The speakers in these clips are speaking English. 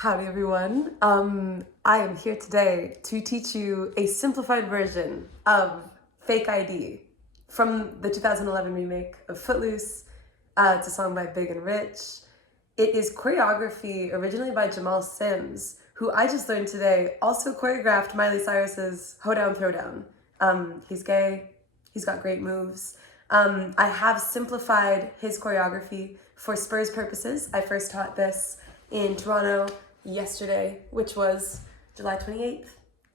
Howdy everyone. I am here today to teach you a simplified version of Fake ID from the 2011 remake of Footloose. It's a song by Big and Rich. It is choreography originally by Jamal, who I just learned today also choreographed Miley Cyrus's Hoedown Throwdown. He's gay, he's got great moves. I have simplified his choreography for SPURS purposes. I first taught this in Toronto yesterday, which was July 28th.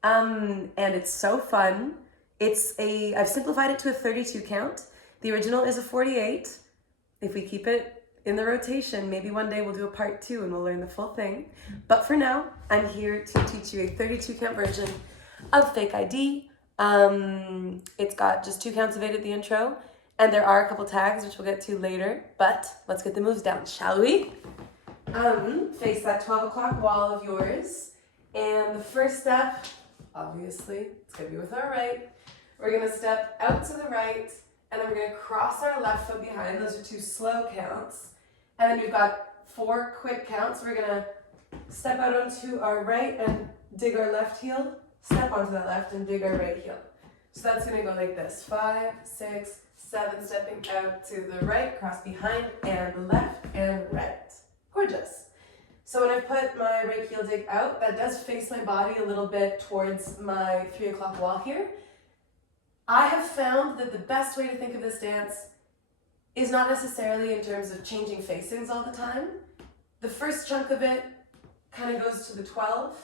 And it's so fun. I've simplified it to a 32 count. The original is a 48. If we keep it in the rotation, maybe one day we'll do a part 2 and we'll learn the full thing. But for now, I'm here to teach you a 32 count version of Fake ID. It's got just 2 counts of 8 at the intro, and there are a couple tags, which we'll get to later, but let's get the moves down, shall we? Face that 12 o'clock wall of yours. And the first step, obviously, it's gonna be with our right. We're gonna step out to the right, and then we're gonna cross our left foot behind. Those are 2 slow counts. And then we've got 4 quick counts. We're gonna step out onto our right and dig our left heel, step onto that left and dig our right heel. So that's gonna go like this, 5, 6, 7, stepping out to the right, cross behind and left and right. Gorgeous. So when I put my right heel dig out, that does face my body a little bit towards my 3 o'clock wall here. I have found that the best way to think of this dance is not necessarily in terms of changing facings all the time. The first chunk of it kind of goes to the 12,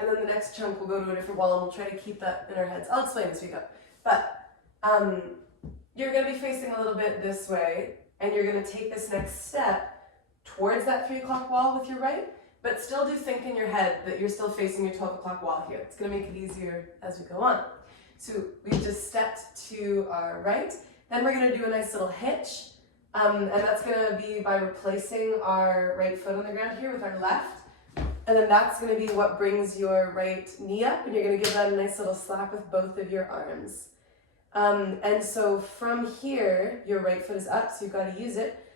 and then the next chunk will go to a different wall, and we'll try to keep that in our heads. I'll explain as we go. But you're going to be facing a little bit this way, and you're going to take this next step towards that 3 o'clock wall with your right, but still do think in your head that you're still facing your 12 o'clock wall here. It's going to make it easier as we go on. So we just stepped to our right. Then we're going to do a nice little hitch, and that's going to be by replacing our right foot on the ground here with our left. And then that's going to be what brings your right knee up, and you're going to give that a nice little slap with both of your arms. And so from here, your right foot is up, so you've got to use it.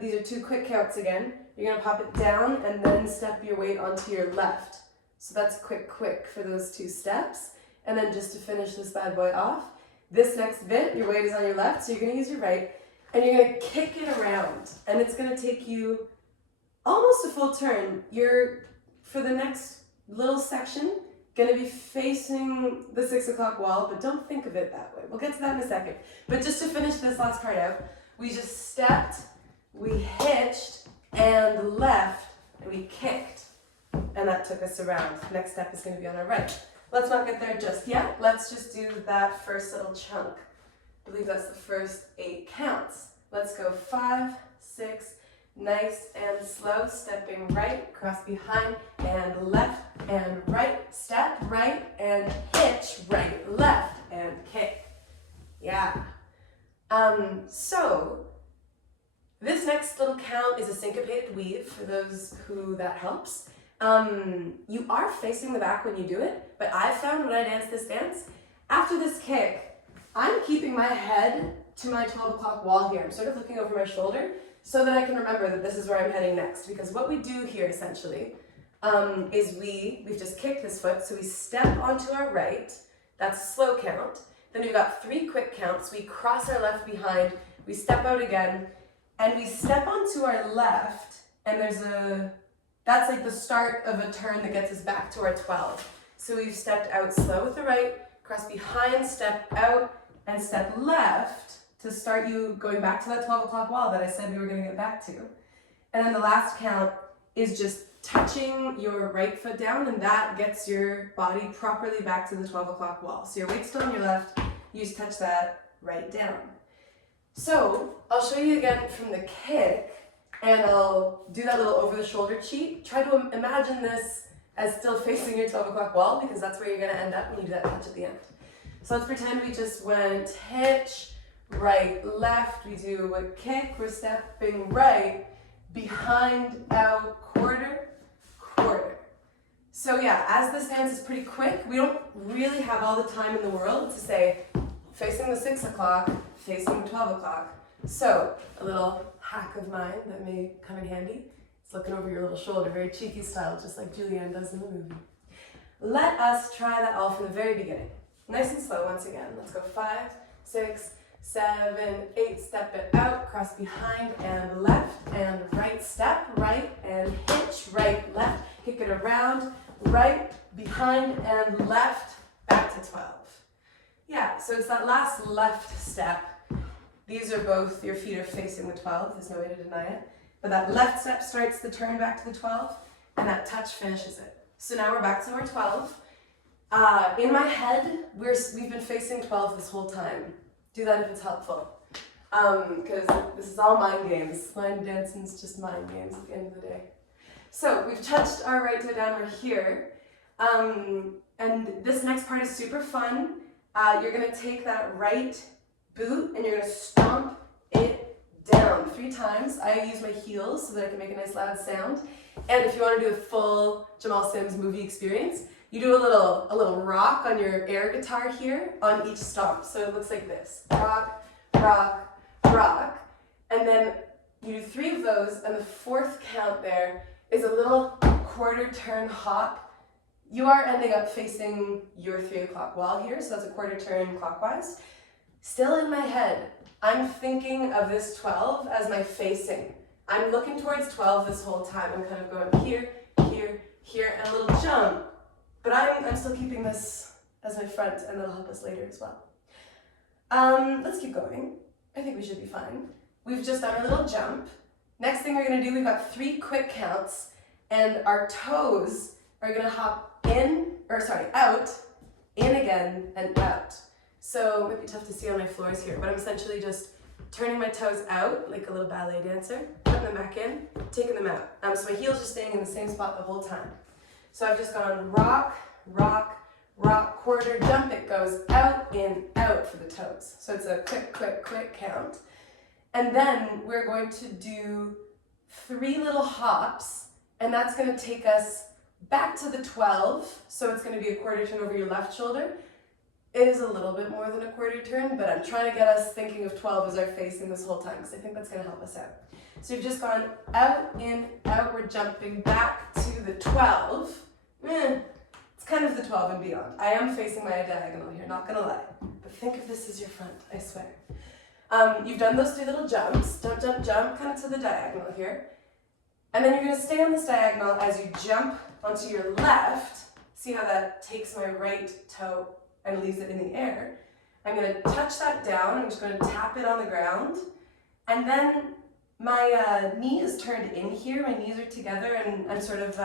These are 2 quick counts again. You're gonna pop it down and then step your weight onto your left. So that's quick for those 2 steps. And then just to finish this bad boy off, this next bit, your weight is on your left, so you're gonna use your right, and you're gonna kick it around. And it's gonna take you almost a full turn. You're, for the next little section, gonna be facing the 6 o'clock wall, but don't think of it that way. We'll get to that in a second. But just to finish this last part out, we just stepped, we hitched, and left, and we kicked. And that took us around. Next step is going to be on our right. Let's not get there just yet. Let's just do that first little chunk. I believe that's the first 8 counts. Let's go 5, 6, nice and slow, stepping right, cross behind, and left, and right, step, right, and hitch, right, left, and kick. Yeah. So this next little count is a syncopated weave for those who that helps. You are facing the back when you do it, but I found when I dance this dance, after this kick, I'm keeping my head to my 12 o'clock wall here. I'm sort of looking over my shoulder so that I can remember that this is where I'm heading next, because what we do here essentially is we've just kicked this foot, so we step onto our right. That's a slow count. Then we've got 3 quick counts. We cross our left behind, we step out again, and we step onto our left, and that's like the start of a turn that gets us back to our 12. So we've stepped out slow with the right, cross behind, step out, and step left to start you going back to that 12 o'clock wall that I said we were going to get back to. And then the last count is just touching your right foot down, and that gets your body properly back to the 12 o'clock wall. So your weight's still on your left, you just touch that right down. So I'll show you again from the kick, and I'll do that little over the shoulder cheat. Try to imagine this as still facing your 12 o'clock wall, because that's where you're going to end up when you do that touch at the end. So let's pretend we just went hitch, right, left. We do a kick, we're stepping right, behind, out, quarter. So yeah, as this dance is pretty quick, we don't really have all the time in the world to say facing the 6 o'clock, facing the 12 o'clock. So a little hack of mine that may come in handy. It's looking over your little shoulder, very cheeky style, just like Julianne does in the movie. Let us try that all from the very beginning. Nice and slow once again. Let's go 5, 6, 7, 8, step it out, cross behind and left and right step, right and hitch, right, left, kick it around, right, behind and left, back to 12. Yeah, so it's that last left step. These are both, your feet are facing the 12, there's no way to deny it. But that left step starts the turn back to the 12, and that touch finishes it. So now we're back to our 12. In my head, we've been facing 12 this whole time. Do that if it's helpful. Because this is all mind games. Line dancing's just mind games at the end of the day. So we've touched our right toe down, we're here. And this next part is super fun. You're gonna take that right boot and you're gonna stomp it down 3 times. I use my heels so that I can make a nice loud sound. And if you want to do a full Jamal Sims movie experience, you do a little rock on your air guitar here on each stomp. So it looks like this. Rock, rock, rock. And then you do 3 of those, and the 4th count there is a little quarter turn hop. You are ending up facing your 3 o'clock wall here, so that's a quarter turn clockwise. Still in my head, I'm thinking of this 12 as my facing. I'm looking towards 12 this whole time. I'm kind of going here, here, here, and a little jump. But I'm still keeping this as my front, and that'll help us later as well. Let's keep going. I think we should be fine. We've just done our little jump. Next thing we're gonna do, we've got 3 quick counts, and our toes are gonna hop out, in again, and out. So it might be tough to see on my floors here, but I'm essentially just turning my toes out like a little ballet dancer, putting them back in, taking them out. So my heels are staying in the same spot the whole time. So I've just gone rock, rock, rock, quarter jump. It goes out, in, out for the toes. So it's a quick, quick, quick count. And then we're going to do 3 little hops, and that's going to take us back to the 12. So it's going to be a quarter turn over your left shoulder. It is a little bit more than a quarter turn, but I'm trying to get us thinking of 12 as our facing this whole time, because I think that's going to help us out. So you've just gone out, in, out. We're jumping back to the 12. It's kind of the 12 and beyond. I am facing my diagonal here, not going to lie. But think of this as your front, I swear. You've done those 3 little jumps. Jump, jump, jump, kind of to the diagonal here. And then you're going to stay on this diagonal as you jump onto your left. See how that takes my right toe and leaves it in the air. I'm going to touch that down. I'm just going to tap it on the ground. And then my knee is turned in here. My knees are together, and I'm sort of,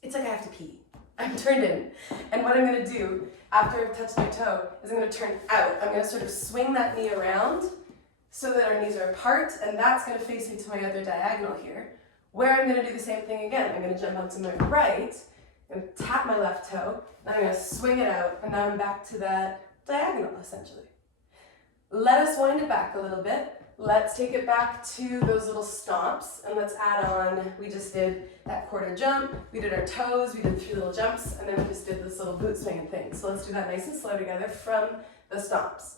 it's like I have to pee. I'm turned in. And what I'm going to do after I've touched my toe is I'm going to turn out. I'm going to sort of swing that knee around so that our knees are apart, and that's going to face me to my other diagonal here, where I'm going to do the same thing again. I'm going to jump onto my right, I'm going to tap my left toe, and I'm going to swing it out, and now I'm back to that diagonal, essentially. Let us wind it back a little bit. Let's take it back to those little stomps, and let's add on, we just did that quarter jump, we did our toes, we did 3 little jumps, and then we just did this little boot swinging thing. So let's do that nice and slow together from the stomps.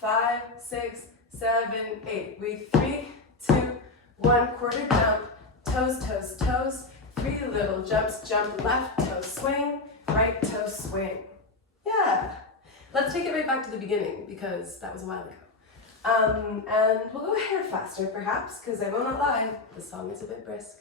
5, 6, 7, 8. We 3, 2, 1, quarter jump, toes, toes, toes, 3 little jumps, jump, left toe swing, right toe swing. Yeah. Let's take it right back to the beginning, because that was a while ago. And we'll go a hair faster, perhaps, because I will not lie, the song is a bit brisk.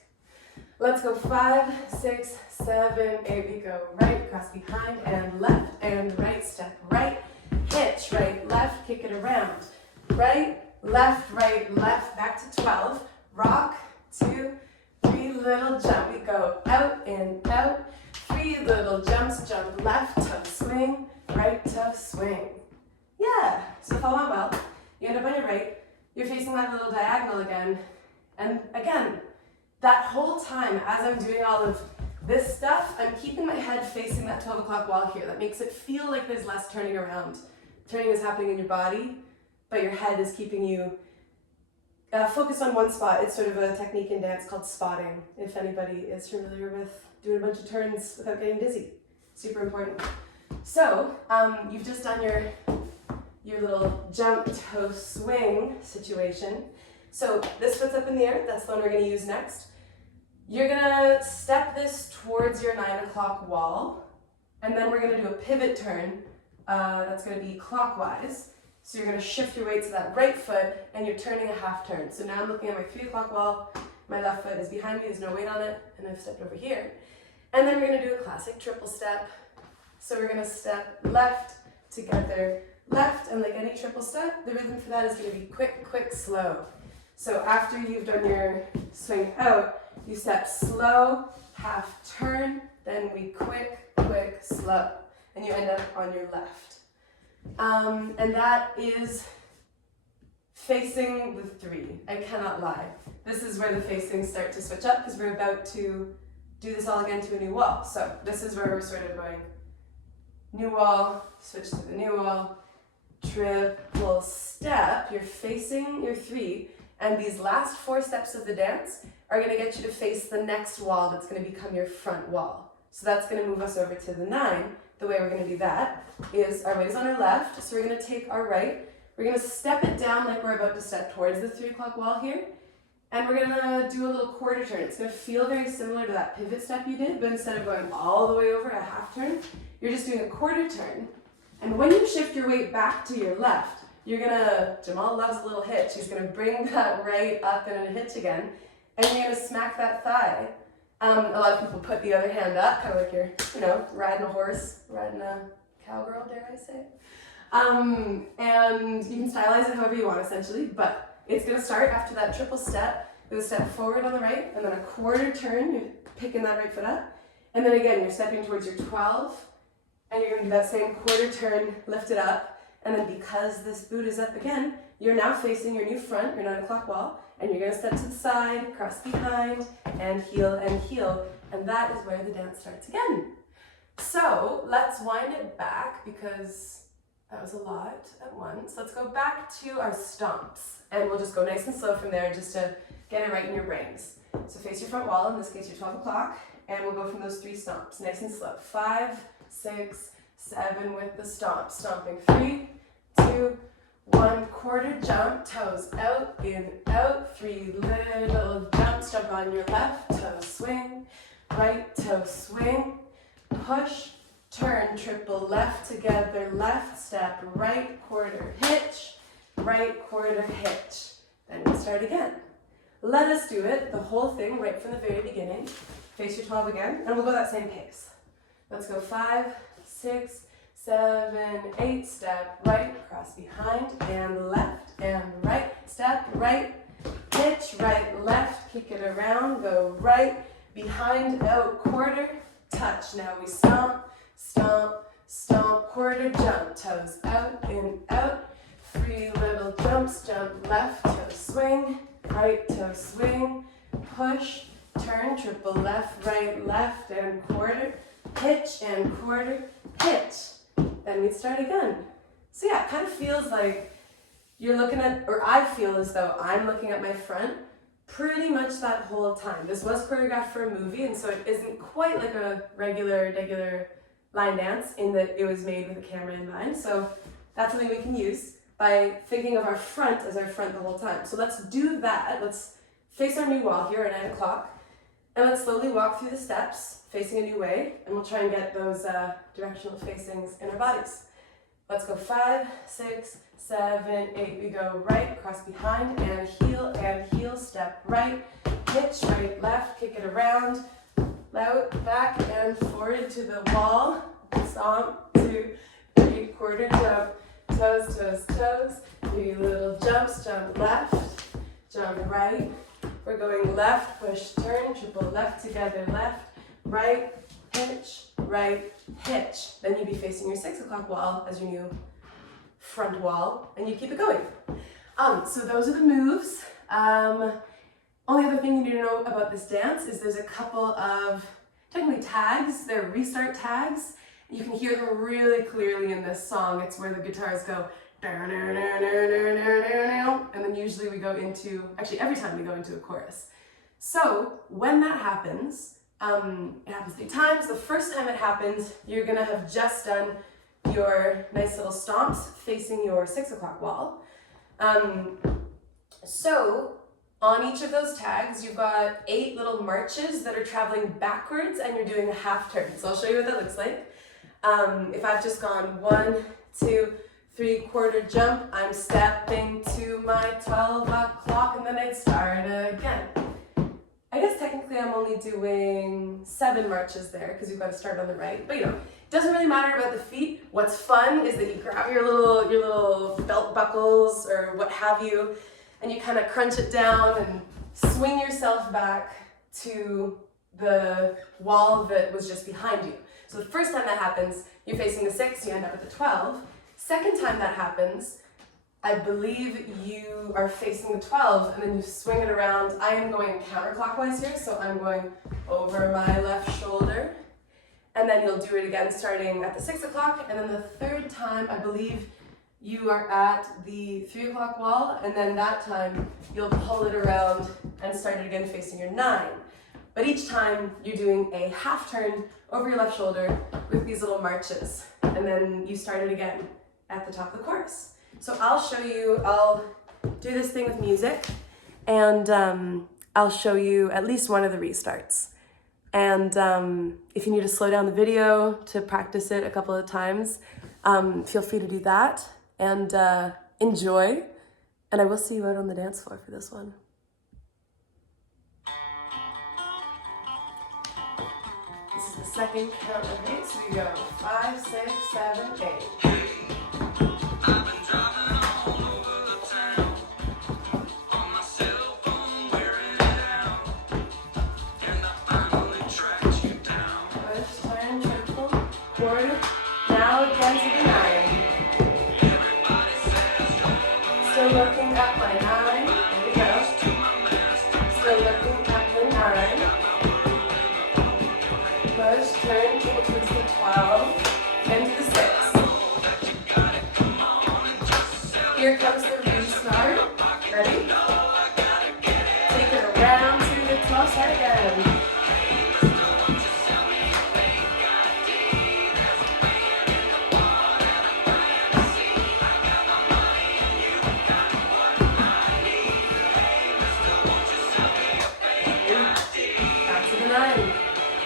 Let's go 5, 6, 7, 8. We go right, cross behind, and left, and right, step right, hitch, right, left, kick it around. Right, left, back to 12. Rock, 2, 3 little jump. We go out, in, out. 3 little jumps, jump left, toe swing, right toe swing. Yeah, so if all went well, you end up on your right, you're facing that little diagonal again, and again, that whole time as I'm doing all of this stuff, I'm keeping my head facing that 12 o'clock wall here. That makes it feel like there's less turning around. Turning is happening in your body, but your head is keeping you focused on one spot. It's sort of a technique in dance called spotting, if anybody is familiar with doing a bunch of turns without getting dizzy. Super important. So, you've just done your little jump toe swing situation. So this foot's up in the air, that's the one we're gonna use next. You're gonna step this towards your 9 o'clock wall, and then we're gonna do a pivot turn that's gonna be clockwise. So you're gonna shift your weight to that right foot, and you're turning a half turn. So now I'm looking at my 3 o'clock wall, my left foot is behind me, there's no weight on it, and I've stepped over here. And then we're gonna do a classic triple step. So we're gonna step left, together, left, and like any triple step, the rhythm for that is gonna be quick, quick, slow. So after you've done your swing out, you step slow, half turn, then we quick, quick, slow, and you end up on your left. And that is facing the 3. I cannot lie. This is where the facings start to switch up because we're about to do this all again to a new wall. So this is where we're sort of going new wall, switch to the new wall, triple step, you're facing your 3, and these last 4 steps of the dance are going to get you to face the next wall that's going to become your front wall. So that's going to move us over to the 9. The way we're going to do that is our weight is on our left, so we're going to take our right, we're going to step it down like we're about to step towards the 3 o'clock wall here, and we're going to do a little quarter turn. It's going to feel very similar to that pivot step you did, but instead of going all the way over a half turn, you're just doing a quarter turn. And when you shift your weight back to your left, you're going to, Jamal loves a little hitch, he's going to bring that right up and a hitch again, and you're going to smack that thigh. A lot of people put the other hand up, kind of like you're, riding a horse, riding a cowgirl, dare I say. And you can stylize it however you want, essentially, but it's going to start after that triple step with a step forward on the right, and then a quarter turn, you're picking that right foot up, and then again, you're stepping towards your 12, and you're going to do that same quarter turn, lift it up, and then because this boot is up again, you're now facing your new front, your 9 o'clock wall, and you're going to step to the side, cross behind, and heel, and that is where the dance starts again. So let's wind it back because that was a lot at once. Let's go back to our stomps, and we'll just go nice and slow from there just to get it right in your brains. So face your front wall, in this case your 12 o'clock, and we'll go from those 3 stomps, nice and slow. 5, 6, 7 with the stomp. Stomping 3, 2, 1, quarter jump, toes out, in, out, 3 little jumps, jump on your left, toe swing, right toe swing, push, turn, triple left together, left step, right quarter hitch, right quarter hitch. Then we'll start again. Let us do it, the whole thing, right from the very beginning. Face your 12 again, and we'll go that same pace. Let's go 5, 6, 7, 8, step right, cross behind, and left, and right, step right, hitch, right, left, kick it around, go right, behind, out, quarter, touch. Now we stomp, stomp, stomp, quarter jump, toes out, in, out, 3 little jumps, jump left, toe swing, right toe swing, push, turn, triple left, right, left, and quarter, hitch, and quarter, hitch. Then we'd start again. So yeah, it kind of feels like you're looking at, or I feel as though I'm looking at my front pretty much that whole time. This was choreographed for a movie, and so it isn't quite like a regular line dance in that it was made with a camera in mind. So that's something we can use by thinking of our front as our front the whole time. So let's do that. Let's face our new wall here at 9 o'clock, and let's slowly walk through the steps, facing a new way, and we'll try and get those directional facings in our bodies. Let's go 5, 6, 7, 8. We go right, cross behind, and heel, step right, hitch, right, left, kick it around, out, back, and forward to the wall, stomp, 2, 3, quarter jump, toes, toes, toes, 3 little jumps, jump left, jump right, we're going left, push, turn, triple left together, left, right, hitch, right, hitch. Then you'd be facing your 6 o'clock wall as your new front wall, and you keep it going. So those are the moves. Only other thing you need to know about this dance is there's a couple of technically tags. They're restart tags. You can hear them really clearly in this song. It's where the guitars go, and then usually we go into, actually every time we go into a chorus. So when that happens, it happens 3 times. The first time it happens, you're gonna have just done your nice little stomps facing your 6 o'clock wall. So On each of those tags, you've got 8 little marches that are traveling backwards and you're doing a half turn. So I'll show you what that looks like. If I've just gone 1, 2, 3/4 jump, I'm stepping to my 12 o'clock and then I'd start again. I guess technically I'm only doing 7 marches there because you've got to start on the right, but you know, it doesn't really matter about the feet. What's fun is that you grab your little belt buckles or what have you, and you kind of crunch it down and swing yourself back to the wall that was just behind you. So the first time that happens, you're facing the 6, you end up at the 12. Second time that happens, I believe you are facing the 12 and then you swing it around. I am going counterclockwise here, so I'm going over my left shoulder. And then you'll do it again starting at the 6 o'clock. And then the third time, I believe you are at the 3 o'clock wall. And then that time, you'll pull it around and start it again facing your 9. But each time, you're doing a half turn over your left shoulder with these little marches. And then you start it again at the top of the chorus. So I'll show you, I'll do this thing with music, and I'll show you at least one of the restarts. And if you need to slow down the video to practice it a couple of times, feel free to do that, and enjoy. And I will see you out on the dance floor for this one. This is the second count of 8, so we go 5, 6, 7, 8. I've been driving all over the town on my cell phone, wearing it out, and I finally tracked you down. Push, turn, triple, quarter, now again to the 9. Everybody says Still looking at my 9. There we go. Still looking at the 9. Push, turn, triple towards the 12, and to the 6. Here comes the restart. Ready? Take it around to the 12 side again. Back to the 9.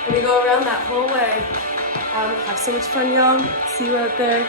And we go around that whole way. Have so much fun, y'all. See you out there.